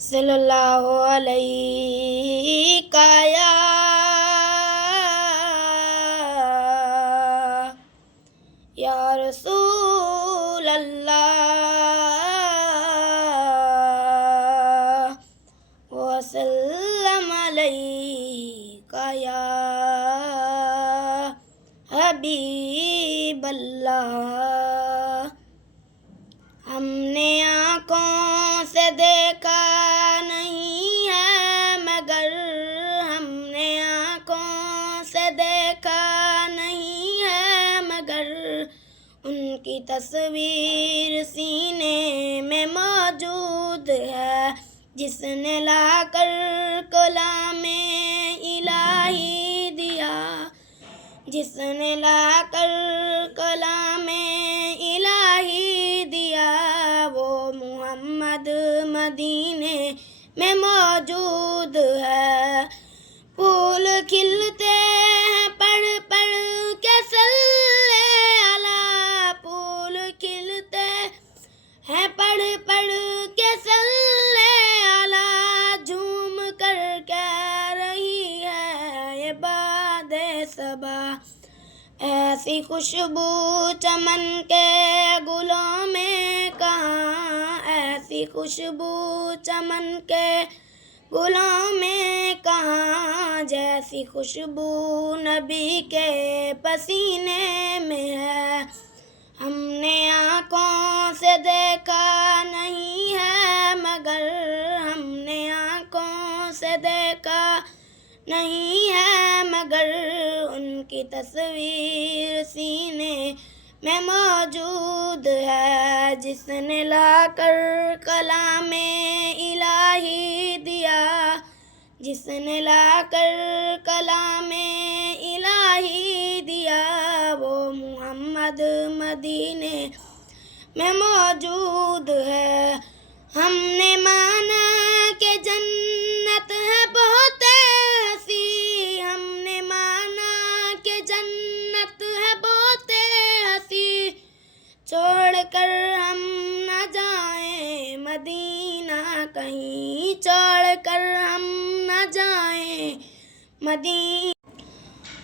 صلی اللہ علیہ یا رسول اللہ وسلم علیکہ یا حبیب اللہ۔ ہم نے آنکھوں سے دیکھا نہیں ہے مگر، ہم نے آنکھوں سے دیکھا نہیں ہے مگر، ان کی تصویر سینے میں موجود ہے، جس نے لا کر کلام الہی دیا، جس نے لا کر کلام الہی دیا، وہ محمد مدینے میں موجود ہے۔ پھول کھلتے ہیں پڑھ پڑھ کے صلی علی، پھول کھلتے ہیں پڑھ پڑھ کے صلی علی، جھوم کر کہہ رہی ہے یہ باد صبا، ایسی خوشبو چمن کے گلوں میں کہاں، ایسی خوشبو چمن کے گلوں میں کہاں، جیسی خوشبو نبی کے پسینے میں ہے۔ ہم نے آنکھوں سے دیکھا نہیں ہے مگر، ہم نے آنکھوں سے دیکھا نہیں ہے مگر، ان کی تصویر سینے میں موجود ہے، جس نے لا کر کلام الہی دیا، جس نے لا کر کلام الہی دیا، وہ محمد مدینے میں موجود ہے۔ ہم نے مانا کہ جنت ہے بہت ہنسی، ہم نے مانا کہ جنت ہے بہت ہنسی، چھوڑ کر ہم نہ جائیں مدینہ کہیں، چھوڑ کر ہم نہ جائیں مدینہ،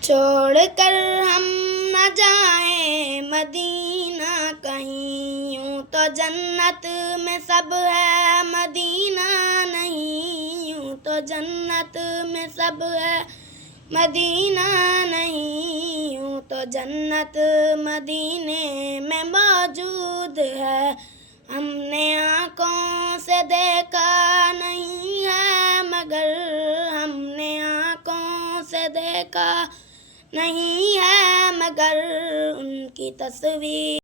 چھوڑ کر ہم نہ جائیں مدینہ کہیں، یوں تو جنت میں سب ہے مدینہ نہیں، یوں تو جنت میں سب ہے مدینہ نہیں، یوں تو جنت مدینے میں موجود ہے۔ ہم نے آنکھوں سے دیکھا نہیں ہے مگر، ہم نے آنکھوں سے دیکھا نہیں ہے مگر، ان کی تصویر